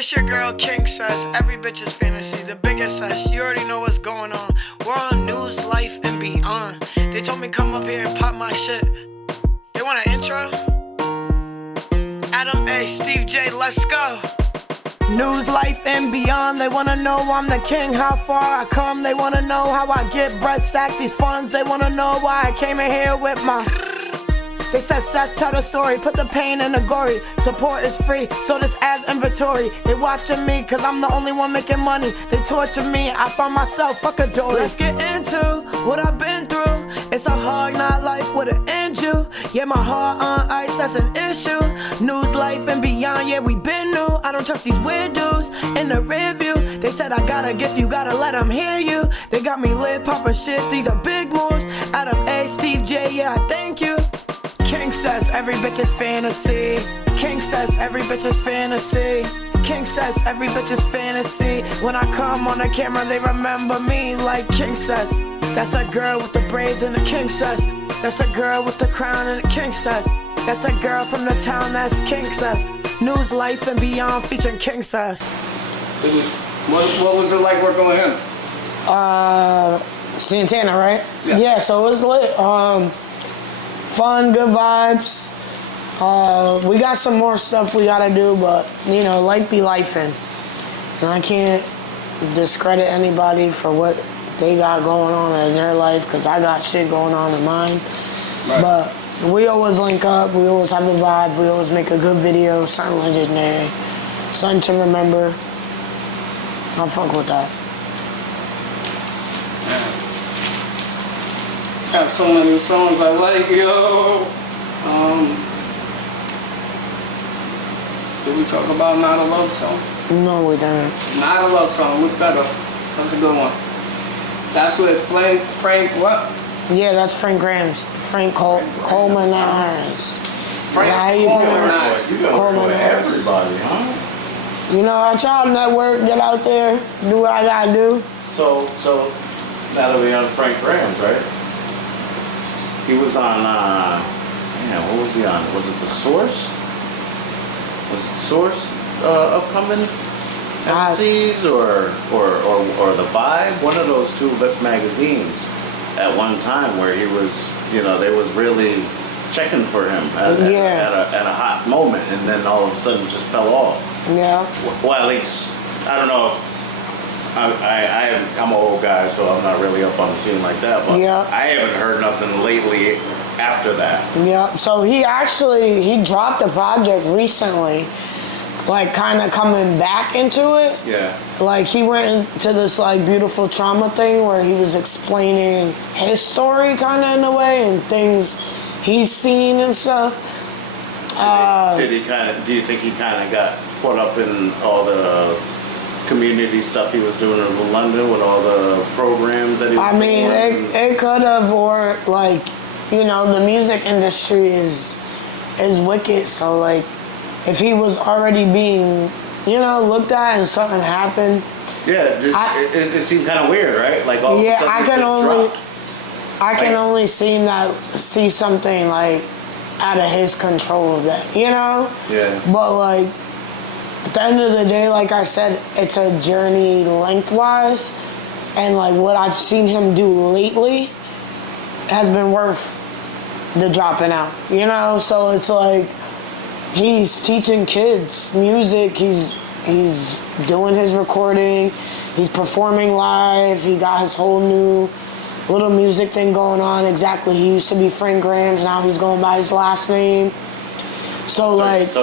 It's your girl Kingcess, every bitch's fantasy, the biggest sesh. You already know what's going on. We're on news, life, and beyond. They told me come up here and pop my shit. They want an intro? Adam A, Steve J, let's go. News, life, and beyond. They wanna know I'm the king, how far I come. They wanna know how I get bread, stack these funds. They wanna know why I came in here with my... They said Sess, tell the story, put the pain in the gory. Support is free, so this adds inventory. They watching me, cause I'm the only one making money. They torture me, I find myself, fuck a door. Let's get into what I've been through. It's a hard not life with an injury. Yeah, my heart on ice, that's an issue. News, life, and beyond, yeah, we been new. I don't trust these weird dudes in the review. They said I got a gift, you gotta let them hear you. They got me lit, poppin' shit, these are big moves. Adam A, Steve J, yeah, I thank you. Kingcess, every bitch's fantasy. Kingcess, every bitch's fantasy. Kingcess, every bitch's fantasy. When I come on the camera, they remember me like Kingcess. That's a girl with the braids and the Kingcess. That's a girl with the crown and the Kingcess. That's a girl from the town that's Kingcess. News, life, and beyond featuring Kingcess. What was it like working with him? Santana, right? Yeah, so it was lit. Fun, good vibes. We got some more stuff we gotta do, but you know, life be lifing. And I can't discredit anybody for what they got going on in their life, because I got shit going on in mine. Right. But we always link up, we always have a vibe, we always make a good video, something legendary, something to remember. I'll fuck with that. Got so many songs I like, yo. Did we talk about Not a Love Song? No, we didn't. Not a Love Song, what's better? That's a good one. That's with Frank what? Yeah, that's Frank Grams. Frank Colmenares. Frank Colmenares. You gotta work with everybody, huh? You know, I try to network, get out there, do what I gotta do. So now that we're on Frank Grams, right? He was on, what was he on? Was it The Source? Was it The Source upcoming MCs or The Vibe? One of those two magazines at one time where he was, you know, they was really checking for him at a hot moment, and then all of a sudden just fell off. Yeah. Well, at least, I don't know if, I'm an old guy, so I'm not really up on the scene like that, but yeah. I haven't heard nothing lately after that. Yeah, so he dropped a project recently, like kind of coming back into it. Yeah. Like he went into this like beautiful trauma thing where he was explaining his story kind of in a way and things he's seen and stuff. Do you think he kind of got caught up in all the community stuff he was doing in London with all the programs that he was doing? It could have, or like, you know, the music industry is wicked, so like if he was already being, you know, looked at and something happened. Yeah, it seemed kind of weird, right? Like all yeah, of a sudden I can only see something like out of his control of that, you know? Yeah. But like at the end of the day, like I said, it's a journey lengthwise, and like what I've seen him do lately has been worth the dropping out, you know? So it's like he's teaching kids music, he's doing his recording, he's performing live, he got his whole new little music thing going on. Exactly, he used to be Frank Grams, now he's going by his last name. So it's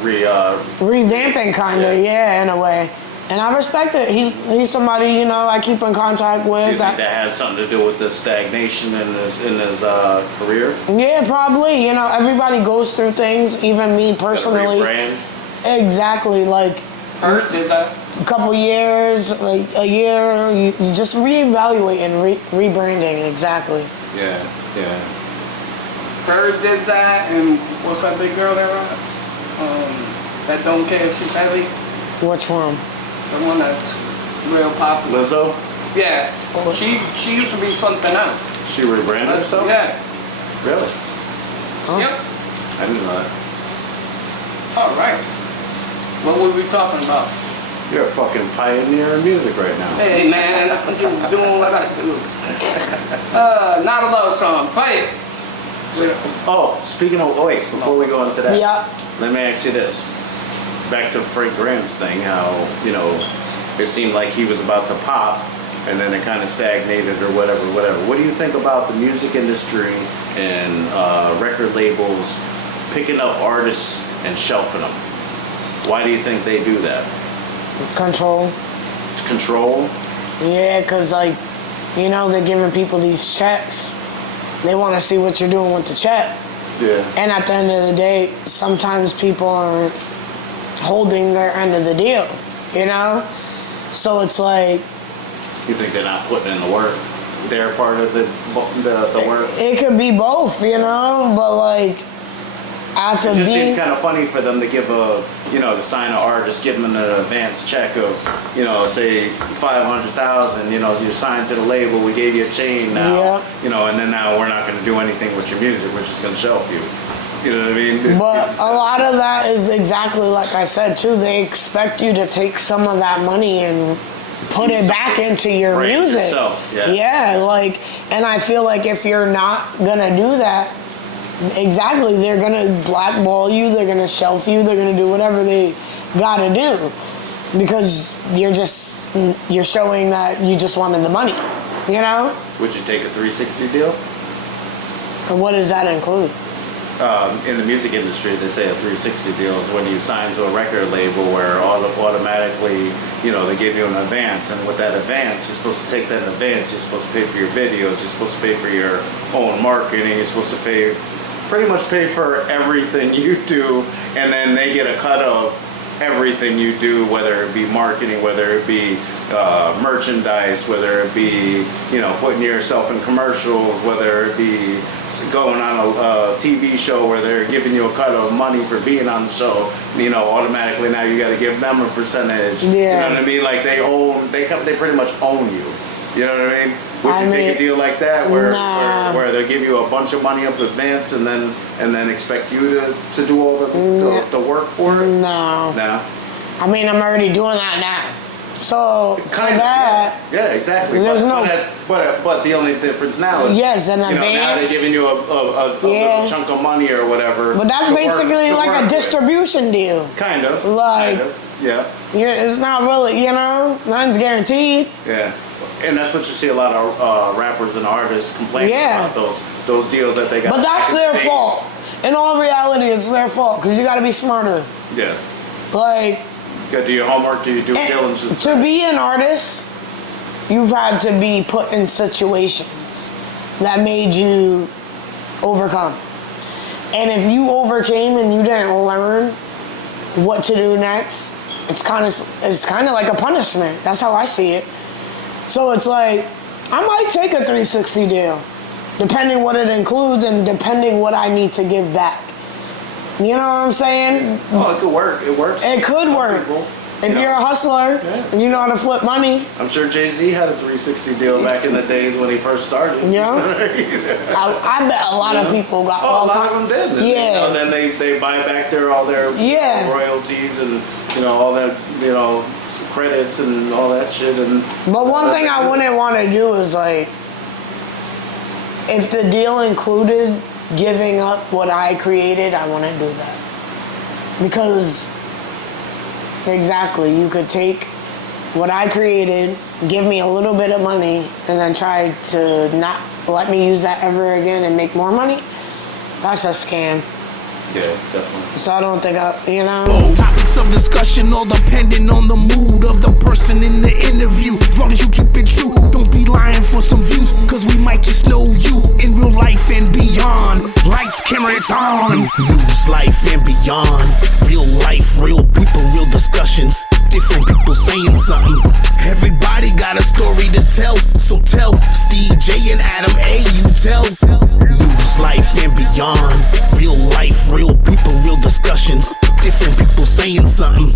revamping kind of, yeah, in a way. And I respect it. He's somebody, you know, I keep in contact with. Do you think that has something to do with the stagnation in his career? Yeah, probably. You know, everybody goes through things, even me personally. Rebrand? Exactly, like Hurt did that. a couple years, like a year, you just reevaluating, rebranding, exactly. Yeah. Bird did that, and what's that big girl that that don't care if she's heavy? Which one? The one that's real popular. Lizzo? Yeah. She used to be something else. She rebranded herself? Yeah. Really? Huh? Yep. I didn't know that. All right. What were we talking about? You're a fucking pioneer in music right now. Hey man, I'm just doing what I do. Not a love song. Play it. Oh, speaking of, wait, before we go into that, Yeah. let me ask you this. Back to Frank Graham's thing, how, you know, it seemed like he was about to pop, and then it kind of stagnated or whatever. What do you think about the music industry and record labels picking up artists and shelving them? Why do you think they do that? Control. Control? Yeah, because, like, you know, they're giving people these checks. They want to see what you're doing with the check. Yeah. And at the end of the day, sometimes people aren't holding their end of the deal, you know? So it's like... You think they're not putting in the work? They're part of the work? It could be both, you know? But, like, as a It just being... seems kind of funny for them to give to sign an artist, give them an advance check of, say $500,000, you're signed to the label, we gave you a chain now, and then now we're not going to do anything with your music, we're just going to shelf you. You know what I mean? But a lot of that is exactly like I said, too. They expect you to take some of that money and put it back into your music. Yourself, yeah. Yeah, and I feel like if you're not going to do that, exactly, they're gonna blackball you, they're gonna shelf you, they're gonna do whatever they gotta do because you're showing that you just wanted the money, you know? Would you take a 360 deal? And what does that include? In the music industry, they say a 360 deal is when you sign to a record label where automatically, they give you an advance, and with that advance, you're supposed to take that advance, you're supposed to pay for your videos, you're supposed to pay for your own marketing, you're supposed to pretty much pay for everything you do, and then they get a cut of everything you do, whether it be marketing, whether it be merchandise, whether it be putting yourself in commercials, whether it be going on a TV show where they're giving you a cut of money for being on the show. Automatically now you got to give them a percentage. Yeah. You know what I mean? Like they pretty much own you. You know what I mean? Would you take a deal like that where they give you a bunch of money up advance and then expect you to do all the work for it? No. No. I mean, I'm already doing that now. So for that, yeah, exactly. But the only difference now is an advance. Now they're giving you a little chunk of money or whatever. But that's basically like a distribution deal. Kind of. Yeah. It's not really, nothing's guaranteed. Yeah. And that's what you see a lot of rappers and artists complaining about those deals that they got. But that's their fault. In all reality, it's their fault because you got to be smarter. Yes. You do your homework, do your due diligence. To be an artist, you've had to be put in situations that made you overcome. And if you overcame and you didn't learn what to do next, it's kind of like a punishment. That's how I see it. So it's like, I might take a 360 deal, depending what it includes and depending what I need to give back. You know what I'm saying? Oh, it could work. It works. It could work. If you're a hustler and you know how to flip money. I'm sure Jay-Z had a 360 deal back in the days when he first started. Yeah. I bet a lot of people got a lot of them did. And, then they buy back all their royalties and all that credits and all that shit. But one thing I wouldn't want to do is if the deal included giving up what I created, I wouldn't do that. Because exactly, you could take what I created, give me a little bit of money, and then try to not let me use that ever again and make more money. That's a scam. Yeah, definitely. So I don't think Topics of discussion all depending on the mood of the person in the interview. As long as you keep it true, don't be lying for some views, cause we might just know you in real life and beyond. Lights, camera, it's on. News, life and beyond. Real life, real people, real discussions. Different people saying something. Everybody got a story to tell, so tell Steve J and Adam A, you tell. News, life and beyond. Real life, real people, real discussions. Different people saying something.